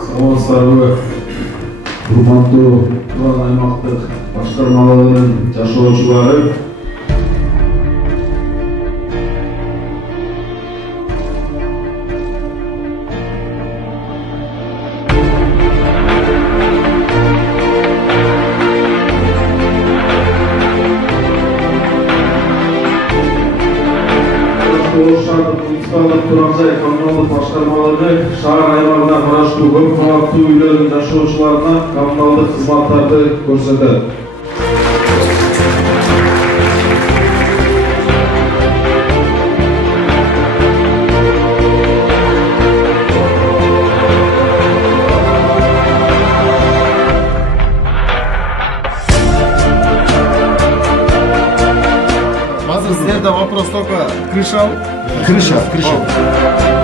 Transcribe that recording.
Саламатсыздарбы, урматтуу Туран аймактык башкармаларынын жашоочулары. Муниципалдык Туран-Жай коммуналдык башкармалыгы шаар аймагына караштуу көп кабаттуу үйлөрдүн жашоочуларына коммуналдык кызматтарды көрсөтөт. Сіздерде вопрос только крыша. Крыша.